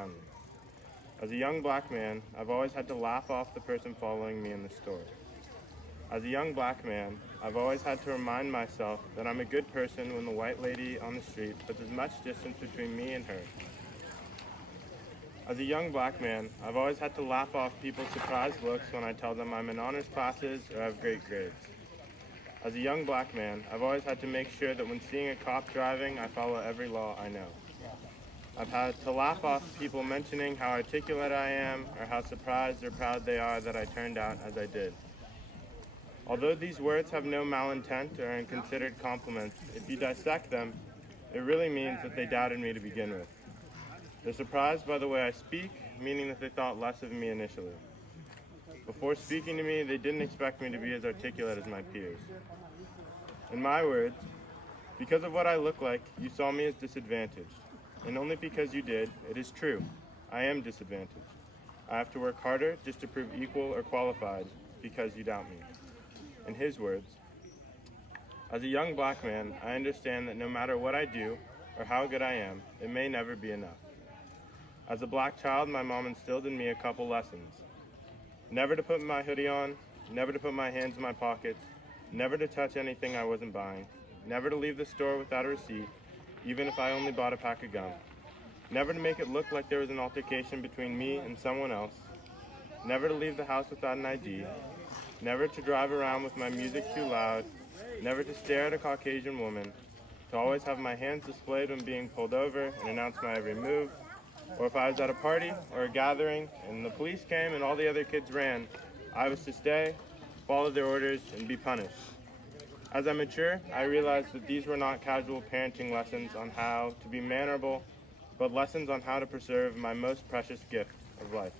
around me. As a young black man, I've always had to laugh off the person following me in the store. As a young black man, I've always had to remind myself that I'm a good person when the white lady on the street puts as much distance between me and her. As a young black man, I've always had to laugh off people's surprised looks when I tell them I'm in honors classes or have great grades. As a young black man, I've always had to make sure that when seeing a cop driving, I follow every law I know. I've had to laugh off people mentioning how articulate I am or how surprised or proud they are that I turned out as I did. Although these words have no malintent or are considered compliments, if you dissect them, it really means that they doubted me to begin with. They're surprised by the way I speak, meaning that they thought less of me initially. Before speaking to me, they didn't expect me to be as articulate as my peers. In my words, because of what I look like, you saw me as disadvantaged. And only because you did, it is true, I am disadvantaged. I have to work harder just to prove equal or qualified because you doubt me. In his words, as a young black man, I understand that no matter what I do or how good I am, it may never be enough. As a black child, my mom instilled in me a couple lessons. Never to put my hoodie on, never to put my hands in my pockets, never to touch anything I wasn't buying, never to leave the store without a receipt, even if I only bought a pack of gum, never to make it look like there was an altercation between me and someone else, never to leave the house without an ID, never to drive around with my music too loud, never to stare at a Caucasian woman, to always have my hands displayed when being pulled over and announce my every move, or if I was at a party or a gathering and the police came and all the other kids ran, I was to stay, follow their orders, and be punished. As I mature, I realized that these were not casual parenting lessons on how to be mannerable, but lessons on how to preserve my most precious gift of life.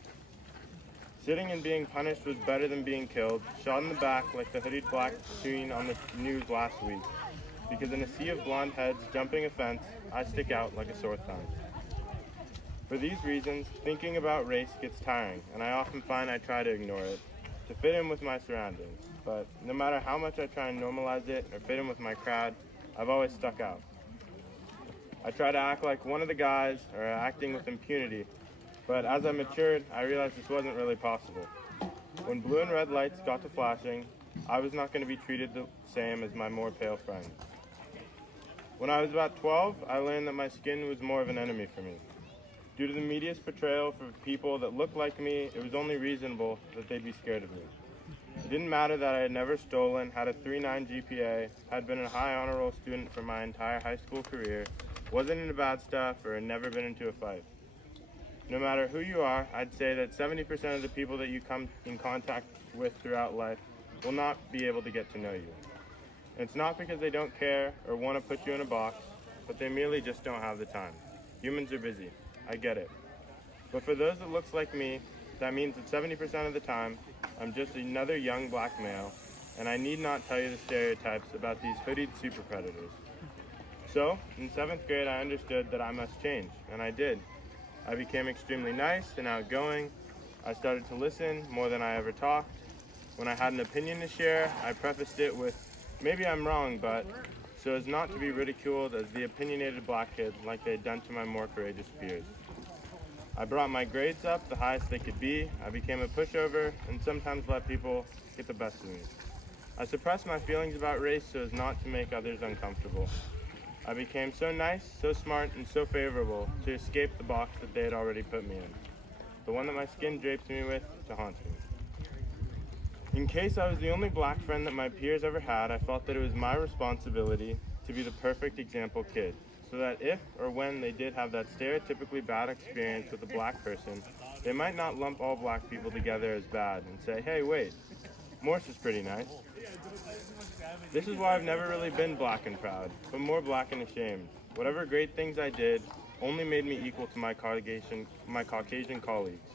Sitting and being punished was better than being killed, shot in the back like the hooded black teen on the news last week, because in a sea of blonde heads jumping a fence, I stick out like a sore thumb. For these reasons, thinking about race gets tiring, and I often find I try to ignore it, to fit in with my surroundings. But no matter how much I try and normalize it or fit in with my crowd, I've always stuck out. I try to act like one of the guys or acting with impunity, but as I matured, I realized this wasn't really possible. When blue and red lights got to flashing, I was not going to be treated the same as my more pale friends. When I was about 12, I learned that my skin was more of an enemy for me. Due to the media's portrayal for people that looked like me, it was only reasonable that they'd be scared of me. It didn't matter that I had never stolen, had a 3.9 GPA, had been a high honor roll student for my entire high school career, wasn't into bad stuff, or had never been into a fight. No matter who you are, I'd say that 70% of the people that you come in contact with throughout life will not be able to get to know you. And it's not because they don't care or want to put you in a box, but they merely just don't have the time. Humans are busy. I get it. But for those that looks like me, that means that 70% of the time, I'm just another young black male, and I need not tell you the stereotypes about these hoodied super predators. So, in 7th grade, I understood that I must change, and I did. I became extremely nice and outgoing. I started to listen more than I ever talked. When I had an opinion to share, I prefaced it with, maybe I'm wrong, but, so as not to be ridiculed as the opinionated black kid like they had done to my more courageous peers. I brought my grades up the highest they could be. I became a pushover and sometimes let people get the best of me. I suppressed my feelings about race so as not to make others uncomfortable. I became so nice, so smart, and so favorable to escape the box that they had already put me in, the one that my skin drapes me with to haunt me. In case I was the only black friend that my peers ever had, I felt that it was my responsibility to be the perfect example kid, so that if or when they did have that stereotypically bad experience with a black person, they might not lump all black people together as bad and say, hey, wait, Morse is pretty nice. This is why I've never really been black and proud, but more black and ashamed. Whatever great things I did only made me equal to my Caucasian colleagues.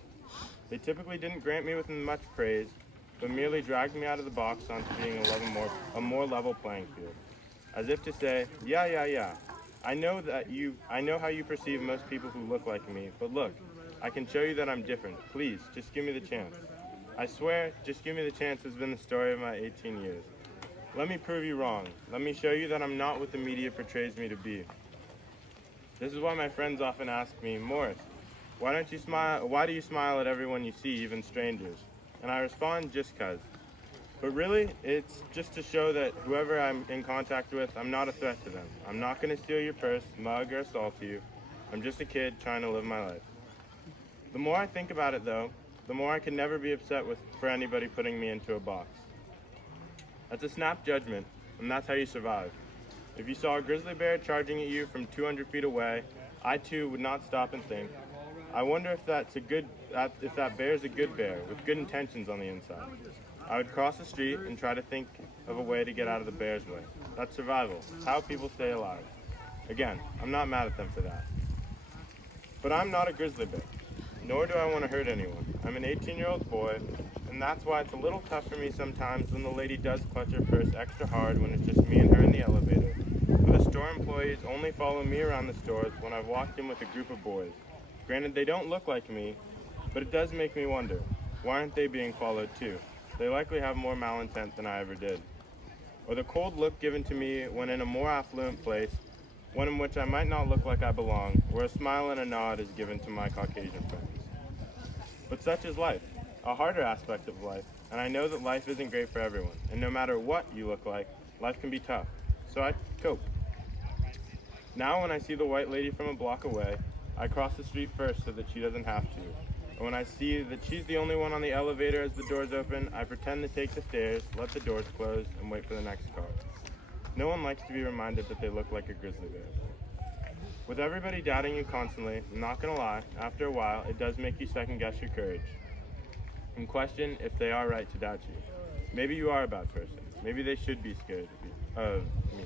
They typically didn't grant me with much praise, but merely dragged me out of the box onto being a more level playing field. As if to say, yeah. I know how you perceive most people who look like me, but look, I can show you that I'm different. Please, just give me the chance. I swear, just give me the chance has been the story of my 18 years. Let me prove you wrong. Let me show you that I'm not what the media portrays me to be. This is why my friends often ask me, Morris, Why do you smile at everyone you see, even strangers? And I respond, just 'cause. But really, it's just to show that whoever I'm in contact with, I'm not a threat to them. I'm not going to steal your purse, mug, or assault you. I'm just a kid trying to live my life. The more I think about it, though, the more I can never be upset for anybody putting me into a box. That's a snap judgment, and that's how you survive. If you saw a grizzly bear charging at you from 200 feet away, I too would not stop and think, I wonder if that bear is a good bear with good intentions on the inside. I would cross the street and try to think of a way to get out of the bear's way. That's survival. It's how people stay alive. Again, I'm not mad at them for that. But I'm not a grizzly bear, nor do I want to hurt anyone. I'm an 18-year-old boy, and that's why it's a little tough for me sometimes when the lady does clutch her purse extra hard when it's just me and her in the elevator. Or the store employees only follow me around the stores when I've walked in with a group of boys. Granted, they don't look like me, but it does make me wonder, why aren't they being followed too? They likely have more malintent than I ever did. Or the cold look given to me when in a more affluent place, one in which I might not look like I belong, where a smile and a nod is given to my Caucasian friends. But such is life, a harder aspect of life, and I know that life isn't great for everyone, and no matter what you look like, life can be tough, so I cope. Now when I see the white lady from a block away, I cross the street first so that she doesn't have to. And when I see that she's the only one on the elevator as the doors open, I pretend to take the stairs, let the doors close, and wait for the next car. No one likes to be reminded that they look like a grizzly bear. With everybody doubting you constantly, I'm not gonna lie, after a while, it does make you second guess your courage and question if they are right to doubt you. Maybe you are a bad person. Maybe they should be scared of me.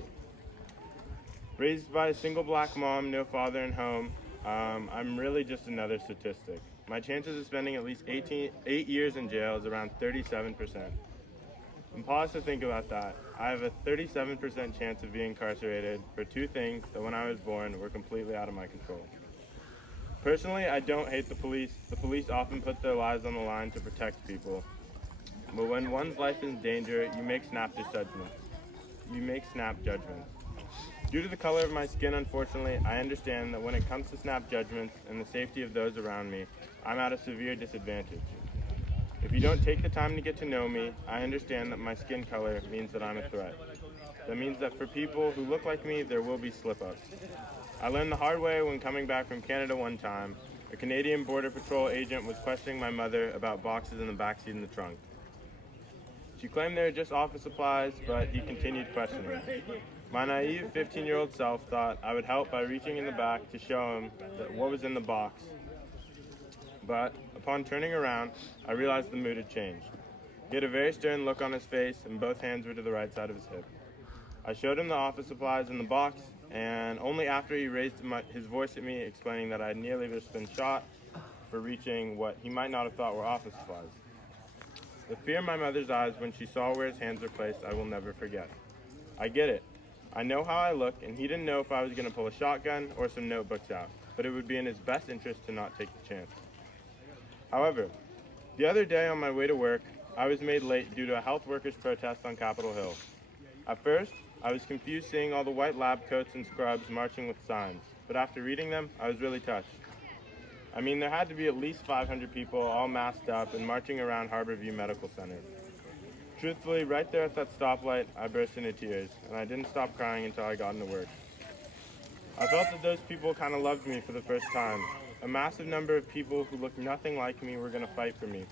Raised by a single black mom, no father in home, I'm really just another statistic. My chances of spending at least 8 years in jail is around 37%. And pause to think about that. I have a 37% chance of being incarcerated for two things that when I was born were completely out of my control. Personally, I don't hate the police. The police often put their lives on the line to protect people. But when one's life is in danger, you make snap judgments. Due to the color of my skin, unfortunately, I understand that when it comes to snap judgments and the safety of those around me, I'm at a severe disadvantage. If you don't take the time to get to know me, I understand that my skin color means that I'm a threat. That means that for people who look like me, there will be slip-ups. I learned the hard way when coming back from Canada one time. A Canadian Border Patrol agent was questioning my mother about boxes in the backseat in the trunk. She claimed they were just office supplies, but he continued questioning. My naive 15-year-old self thought I would help by reaching in the back to show him what was in the box. But upon turning around, I realized the mood had changed. He had a very stern look on his face, and both hands were to the right side of his hip. I showed him the office supplies in the box, and only after he raised his voice at me, explaining that I had nearly just been shot for reaching what he might not have thought were office supplies. The fear in my mother's eyes when she saw where his hands were placed, I will never forget. I get it. I know how I look, and he didn't know if I was going to pull a shotgun or some notebooks out, but it would be in his best interest to not take the chance. However, the other day on my way to work, I was made late due to a health workers' protest on Capitol Hill. At first, I was confused seeing all the white lab coats and scrubs marching with signs, but after reading them, I was really touched. I mean, there had to be at least 500 people all masked up and marching around Harborview Medical Center. Truthfully, right there at that stoplight, I burst into tears, and I didn't stop crying until I got into work. I felt that those people kind of loved me for the first time. A massive number of people who looked nothing like me were going to fight for me.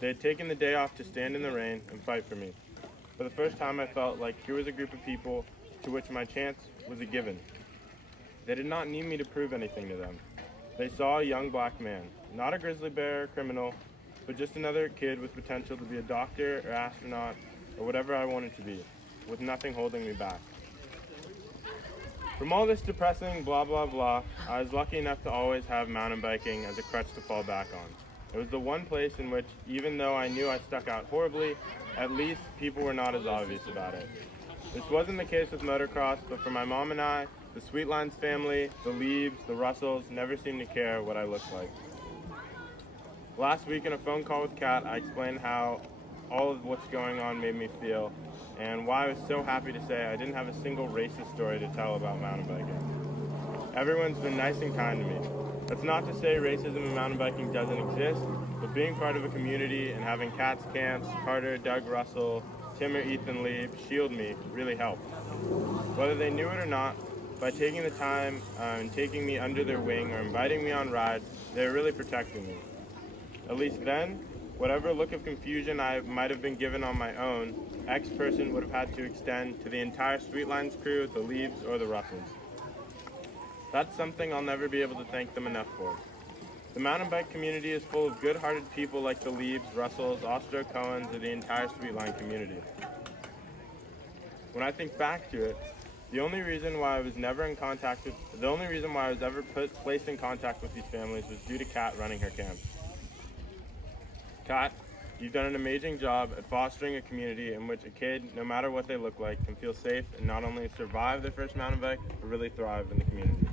They had taken the day off to stand in the rain and fight for me. For the first time, I felt like here was a group of people to which my chance was a given. They did not need me to prove anything to them. They saw a young black man, not a grizzly bear or criminal, but just another kid with potential to be a doctor or astronaut or whatever I wanted to be, with nothing holding me back. From all this depressing blah blah blah, I was lucky enough to always have mountain biking as a crutch to fall back on. It was the one place in which, even though I knew I stuck out horribly, at least people were not as obvious about it. This wasn't the case with motocross, but for my mom and I, the Sweetlines family, the Leaves, the Russells never seemed to care what I looked like. Last week in a phone call with Kat, I explained how all of what's going on made me feel, and why I was so happy to say I didn't have a single racist story to tell about mountain biking. Everyone's been nice and kind to me. That's not to say racism in mountain biking doesn't exist, but being part of a community and having Kat's camps, Carter, Doug Russell, Tim or Ethan Lieb, Shield Me really helped. Whether they knew it or not, by taking the time and taking me under their wing or inviting me on rides, they're really protecting me. At least then, whatever look of confusion I might have been given on my own, X person would have had to extend to the entire Sweetlines crew, the Liebs, or the Russells. That's something I'll never be able to thank them enough for. The mountain bike community is full of good-hearted people like the Liebs, Russells, Ostro-Cohens, or the entire Sweetline community. When I think back to it, the only reason why I was ever placed in contact with these families was due to Kat running her camp. Kat, you've done an amazing job at fostering a community in which a kid, no matter what they look like, can feel safe and not only survive their first mountain bike, but really thrive in the community.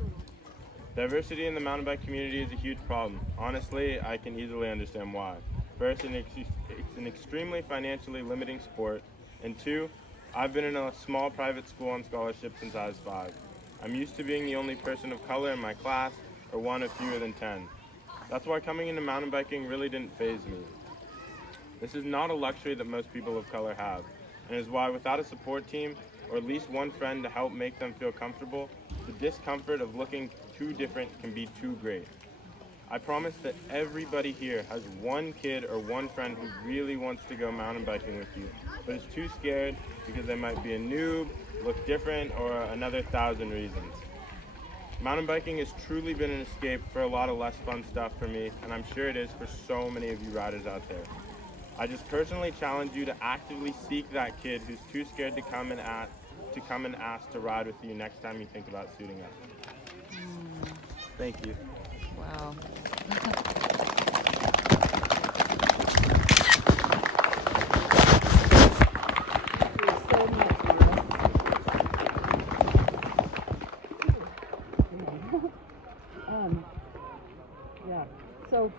Diversity in the mountain bike community is a huge problem. Honestly, I can easily understand why. First, it's an extremely financially limiting sport, and two, I've been in a small private school on scholarship since I was 5. I'm used to being the only person of color in my class, or one of fewer than 10. That's why coming into mountain biking really didn't faze me. This is not a luxury that most people of color have, and is why without a support team, or at least one friend to help make them feel comfortable, the discomfort of looking too different can be too great. I promise that everybody here has one kid or one friend who really wants to go mountain biking with you, but is too scared because they might be a noob, look different, or another 1,000 reasons. Mountain biking has truly been an escape for a lot of less fun stuff for me, and I'm sure it is for so many of you riders out there. I just personally challenge you to actively seek that kid who's too scared to come and ask to ride with you next time you think about suiting up. Thank you. Wow. So much, yeah. So,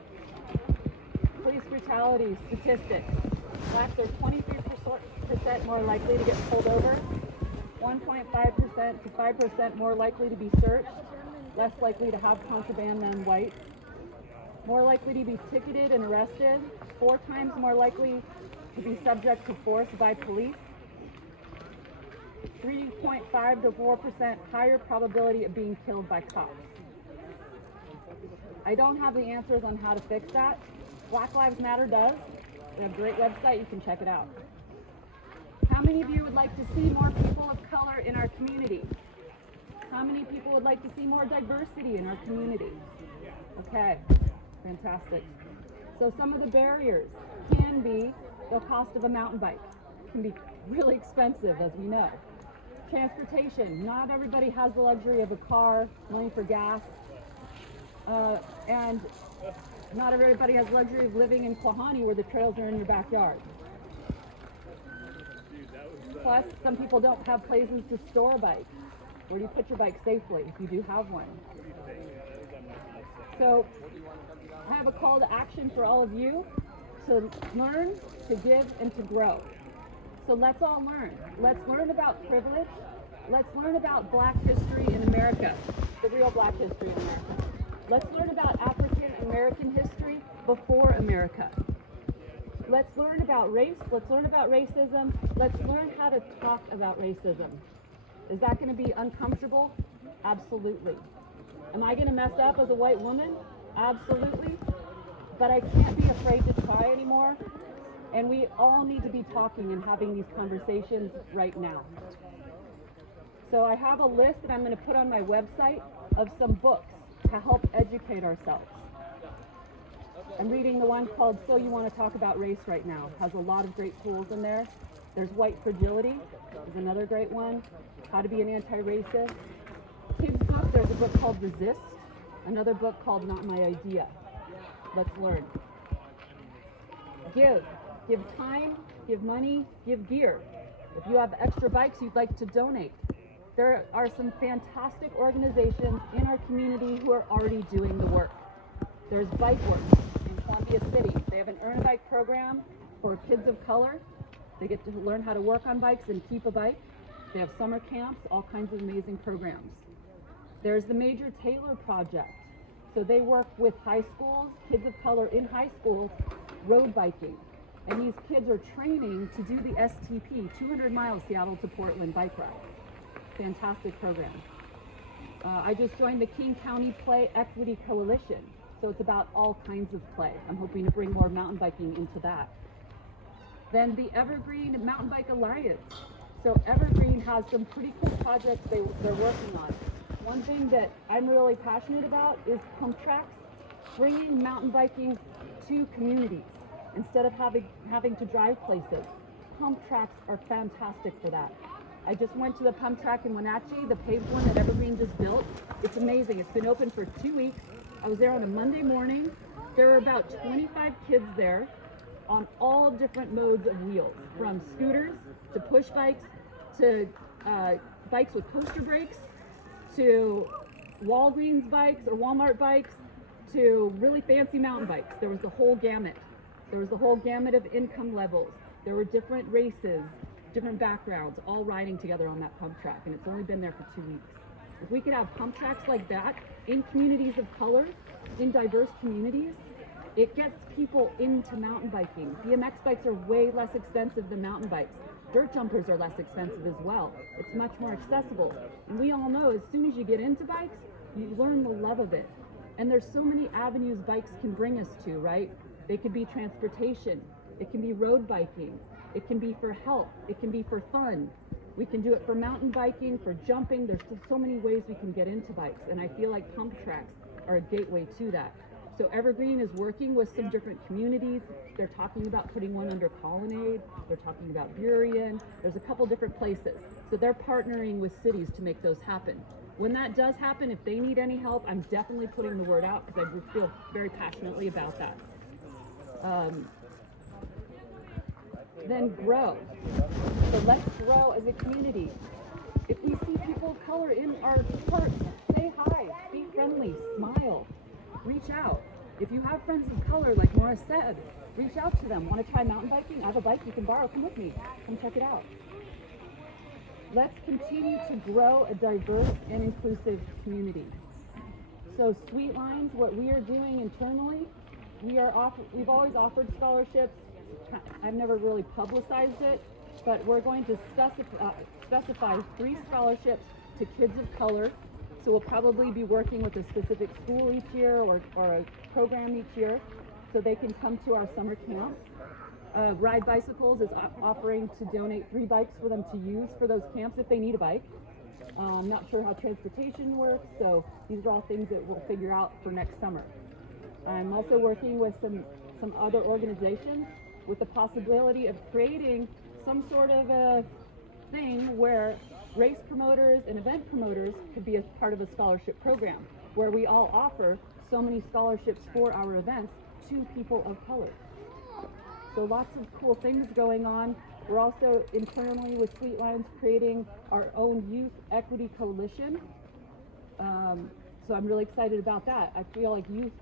police brutality statistics. Blacks are 23% more likely to get pulled over, 1.5% to 5% more likely to be searched, less likely to have contraband than whites, more likely to be ticketed and arrested, 4 times more likely to be subject to force by police, 3.5 to 4% higher probability of being killed by cops. I don't have the answers on how to fix that. Black Lives Matter does. We have a great website, you can check it out. How many of you would like to see more people of color in our community? How many people would like to see more diversity in our community? Okay, fantastic. So some of the barriers can be the cost of a mountain bike. It can be really expensive, as we know. Transportation, not everybody has the luxury of a car, money for gas, and not everybody has the luxury of living in Klahani where the trails are in your backyard. Plus, some people don't have places to store a bike. Where do you put your bike safely if you do have one? So, I have a call to action for all of you to learn, to give, and to grow. So let's all learn. Let's learn about privilege. Let's learn about Black history in America, the real Black history in America. Let's learn about African American history before America. Let's learn about race. Let's learn about racism. Let's learn how to talk about racism. Is that going to be uncomfortable? Absolutely. Am I going to mess up as a white woman? Absolutely. But I can't be afraid to try anymore. And we all need to be talking and having these conversations right now. So I have a list that I'm going to put on my website of some books to help educate ourselves. I'm reading the one called So You Want to Talk About Race right now. It has a lot of great tools in there. There's White Fragility, is another great one. How to be an anti-racist. Kids book, there's a book called Resist. Another book called Not My Idea. Let's learn. Give. Give time, give money, give gear. If you have extra bikes you'd like to donate. There are some fantastic organizations in our community who are already doing the work. There's Bike Works in Columbia City. They have an Earn a Bike program for kids of color. They get to learn how to work on bikes and keep a bike. They have summer camps, all kinds of amazing programs. There's the Major Taylor Project. So they work with high schools, kids of color in high schools, road biking. And these kids are training to do the STP, 200 miles Seattle to Portland bike ride. Fantastic program. I just joined the King County Play Equity Coalition. So it's about all kinds of play. I'm hoping to bring more mountain biking into that. Then the Evergreen Mountain Bike Alliance. So Evergreen has some pretty cool projects they're working on. One thing that I'm really passionate about is pump tracks, bringing mountain biking to communities instead of having to drive places. Pump tracks are fantastic for that. I just went to the pump track in Wenatchee, the paved one that Evergreen just built. It's amazing. It's been open for 2 weeks. I was there on a Monday morning. There were about 25 kids there on all different modes of wheels, from scooters to push bikes to bikes with coaster brakes to Walgreens bikes or Walmart bikes to really fancy mountain bikes. There was the whole gamut. There was the whole gamut of income levels. There were different races, different backgrounds, all riding together on that pump track, and it's only been there for 2 weeks. If we could have pump tracks like that in communities of color, in diverse communities, it gets people into mountain biking. BMX bikes are way less expensive than mountain bikes. Dirt jumpers are less expensive as well. It's much more accessible. And we all know as soon as you get into bikes, you learn the love of it. And there's so many avenues bikes can bring us to, right? They could be transportation. It can be road biking. It can be for health. It can be for fun. We can do it for mountain biking, for jumping. There's so many ways we can get into bikes. And I feel like pump tracks are a gateway to that. So Evergreen is working with some different communities. They're talking about putting one under Colonnade. They're talking about Burien. There's a couple different places. So they're partnering with cities to make those happen. When that does happen, if they need any help, I'm definitely putting the word out because I do feel very passionately about that. Then grow. So let's grow as a community. If we see people of color in our parks, say hi, be friendly, smile, reach out. If you have friends of color, like Maura said, reach out to them. Want to try mountain biking? I have a bike you can borrow. Come with me. Come check it out. Let's continue to grow a diverse and inclusive community. So Sweetlines, what we are doing internally, we've always offered scholarships. I've never really publicized it, but we're going to specify 3 scholarships to kids of color. So we'll probably be working with a specific school each year or a program each year so they can come to our summer camps. Ride Bicycles is offering to donate 3 bikes for them to use for those camps if they need a bike. I'm not sure how transportation works, so these are all things that we'll figure out for next summer. I'm also working with some other organizations with the possibility of creating some sort of a thing where race promoters and event promoters could be a part of a scholarship program where we all offer so many scholarships for our events to people of color. So lots of cool things going on. We're also internally with Sweetlines creating our own youth equity coalition. So I'm really excited about that. I feel like youth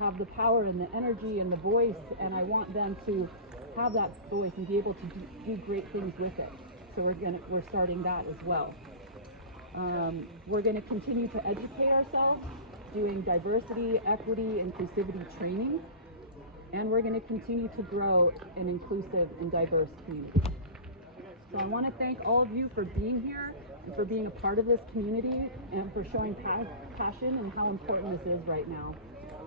have the power and the energy and the voice, and I want them to have that voice and be able to do great things with it. So we're starting that as well. We're going to continue to educate ourselves, doing diversity, equity, inclusivity training, and we're going to continue to grow an inclusive and diverse community. So I want to thank all of you for being here and for being a part of this community and for showing passion and how important this is right now.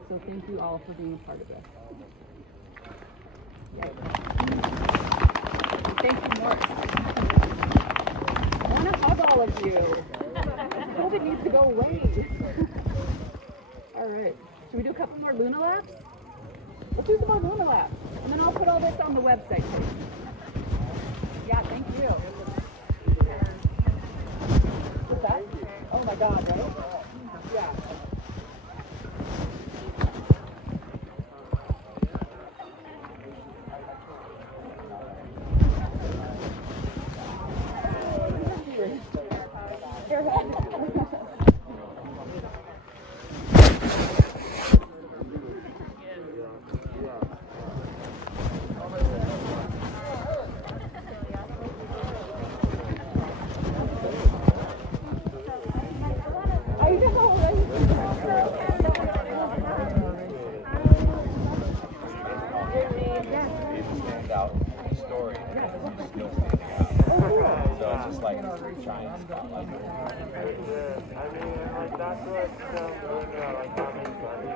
So thank you all for being a part of this. Thank you, Morris. I want to hug all of you. COVID needs to go away. All right. Should we do a couple more Luna laps? Let's do some more Luna laps. And then I'll put all this on the website. Yeah, thank you. What's that? Oh my God, right? Yeah. I know, right? out the story and it's still standing out. So it's just like trying to spotlight it. I mean, like that's what doing like having studies,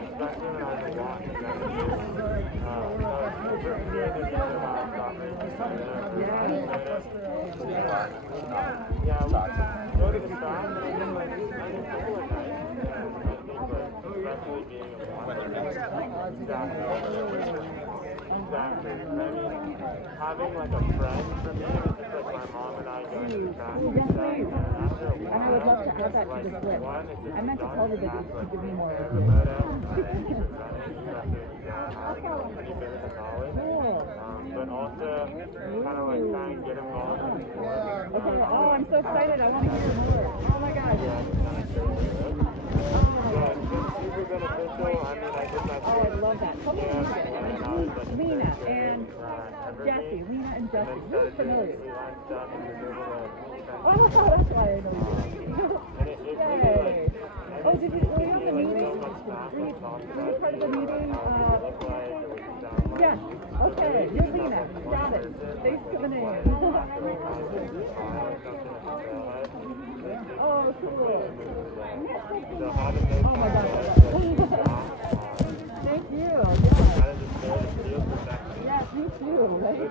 especially when I was a walk go to the back and like people are nice. Especially being a Exactly. I mean, having like a friend for me, just like my mom and I going to the track and stuff, and after a while, And I would love to add that to the list. I meant to tell everybody to give me more of it. But also kind of like trying to get involved in sports. Okay, oh, I'm so excited. I want to hear more. Oh my gosh. Yeah, it's been super beneficial. I mean, I just Oh, I love that. Tell me about it. Lena and Jesse. Lena and Jesse. Who's familiar? Oh, that's why I know you. Yay. Oh, did you were you at the meeting? Were you part of the meeting? Yes. Okay. You're Lena. Got it. Thanks for the name. Oh, cool. Oh my gosh. Thank you. Yes, you too. Right?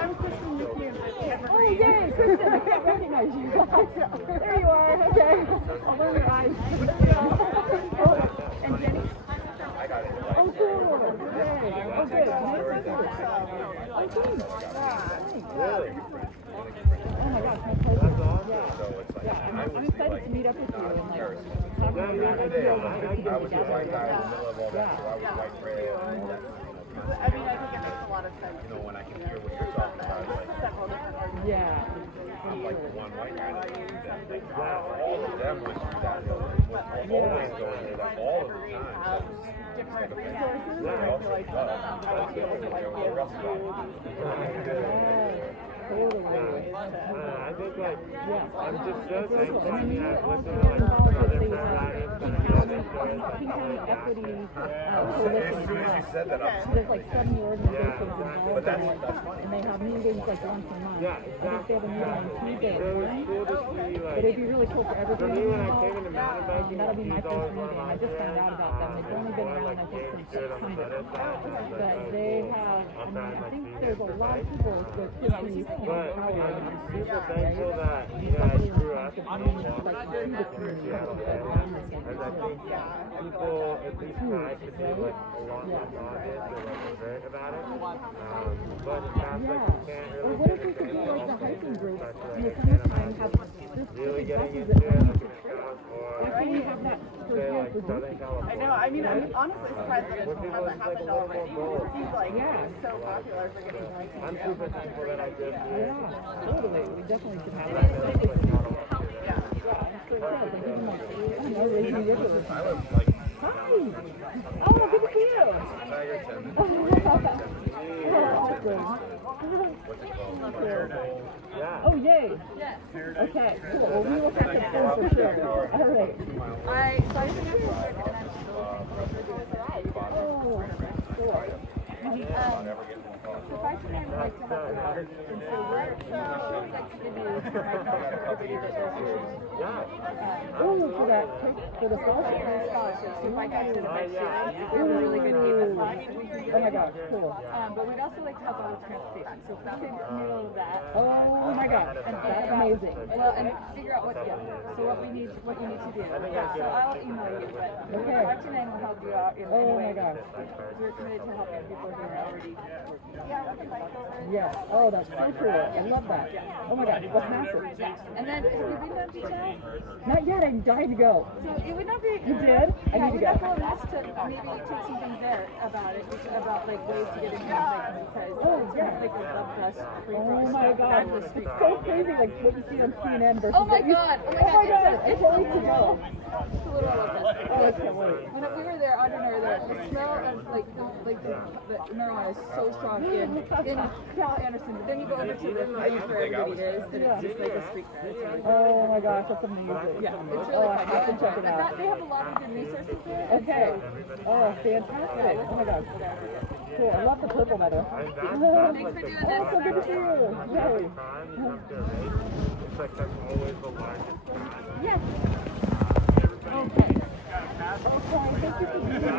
I'm Kristen with you. Oh, yay, Kristen. I can't recognize you. There you are. Okay. I'll learn your eyes. Oh, and Jenny? Oh, cool. Yay. Oh, good. Oh, good. Really? Oh my gosh, my pleasure. Yeah, I'm excited to meet up with you and like talk about I was a white guy in the middle of all that, so I was white prayer and all that. I mean, I think it makes a lot of sense. You know, when I can hear what you're talking about, it's like, yeah. I'm like the one white guy that did that. Like, all of them went through that. Always going there, like, all of the time. Just like a thing. Totally. I think like, I'm just so thankful. I mean, I've listened to like other paradigms and King County Equity As Coalition. soon as you said that, I'm There's like 70 organizations involved But that's in it, and they have meetings like once a month. Yeah, I think they have a meeting on Tuesday. It was cool to see But like, it'd be really cool for for everybody me to when I know. came into mountain biking, That'll be my these first always meeting. I just found out about them. They've only been around, I think, since September. But they have, I think there's a lot of people that could be But empowered. I'm super thankful that I grew up in Seattle area, as I think people at least try to be like a lot less obvious or like overt about it. But it sounds like you can't Or really what get if we could do like the hiking group in the especially summertime, have really specific getting buses into that it, come like to in South why or can't we have that for say here like for Southern birthdays? California. I know. I mean, I'm honestly surprised that Where people hasn't it's like a happened little more already. bold. It seems like Yeah. it's so popular for getting hiking. I'm super thankful that I did this. Yeah, totally. We definitely should have And I that. know it's like not a lot to do. Yeah, so it is. Like, even like, I don't know, raising rivers. I was like, Hi! Oh, good to see you! Tiger 10. What's it called? Yeah. Oh, yay! Okay, cool. Well, we will catch up soon for sure. All right. So I think I'm going to and I'm Oh, cool. if I can like come up with and say where like to give you everybody that does yours. Oh, for the scholarship. So if I got to the next year, it's a really good game. Oh my gosh, cool. But we'd also like to help out with transportation. So if we could know that. Oh my gosh, that's amazing. Well, and figure out what we need to do. Yeah, so I'll email you. But Okay. Dr. Nang will help you out in any Oh way. my gosh. We're committed to helping people who are already working. Yes. Oh, that's so cool. I love that. Oh my gosh, that's massive. And then, have you been to Beach House? Not yet. I'm dying to go. So it would not be. You did? I Yeah, need to we're go. not going to maybe take some things there about it, about like ways to get in here, like because Oh, it's yeah. like a love fest. Oh my god, it's so crazy, like what you see on CNN versus Oh my what you- god! Oh my god, I It's can't wait to so go. cool. little when we were there, Audrey and I were there, the smell of the marijuana is so strong in Cal Anderson. But then you go over to the place where everybody is, and it's just like a street fair. It's really cool. Oh my gosh, that's amazing. Yeah, it's really Oh, I fun. have to check it But out. they have a lot of good resources there. Okay. Oh, fantastic. Oh my gosh. Cool. I love the purple leather. Thanks for doing this. Oh, so good to see you. Yay. It's like that's always the largest. Yes. Okay. Okay, thank you for being here.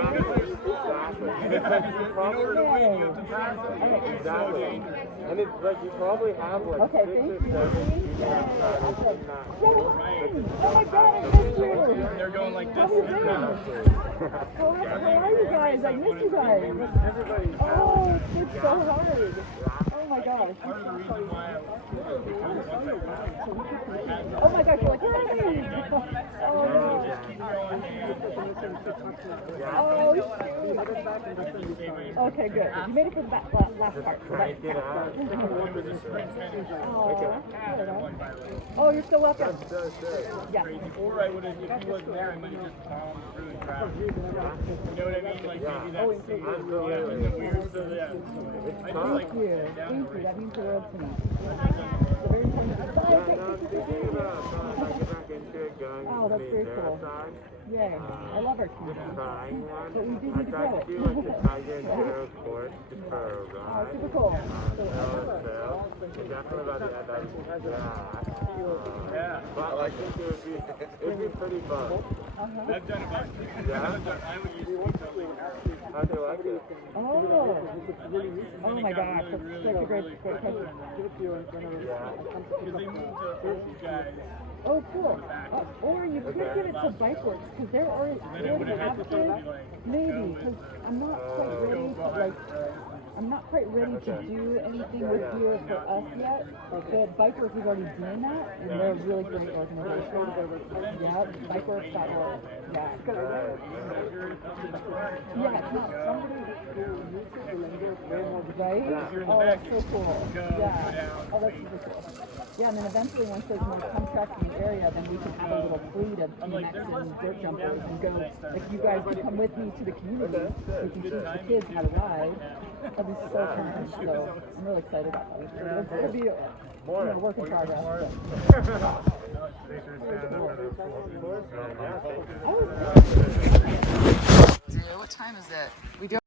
Exactly. And it's like you probably have like Okay, 6 thank or you. 7 Oh my god, I missed you. They're going like How are you doing? How are you guys? I miss you guys. Oh, it's so hard. Oh my gosh. Oh my gosh, you're like, hey! Oh no. Oh shoot. Okay, good. You made it to the last part. So that's oh, you're so welcome. Yeah. Or I would have, if he wasn't there, I might have just bombed through the crowd. You know what I mean? Like maybe that's Absolutely. weird. So yeah, I just like Thank you. Thank you. That means the world to me. Oh, that's very cool. Yay. I love our team. But we do need to grow it. do like the Tiger and Zero course just for a Oh, ride. super cool. It's definitely about the end. But I think it would be pretty fun. I've done a bunch. Yeah? I would use something. How do you like it? Oh. Oh my gosh. That's such a great question. Because they moved to you guys. Oh, cool. Or you could give it to Bikeworks because they're already have kids. Maybe because I'm not quite ready to I'm not quite ready to do anything with you for us yet. But Bikeworks is already doing that, and they're a really great organization. Yeah, bikeworks.org. Yeah. Yeah, it's not somebody right? Oh, that's so cool. Yeah. Oh, that's super cool. Yeah, and then eventually once there's more contracts in the area, then we can have a little fleet of BMX and dirt jumpers and go, if you guys would come with me to the community, we can teach the kids how to ride. That'd be so fun. So I'm really excited about that. It'll be a work in progress. What time is it? We don't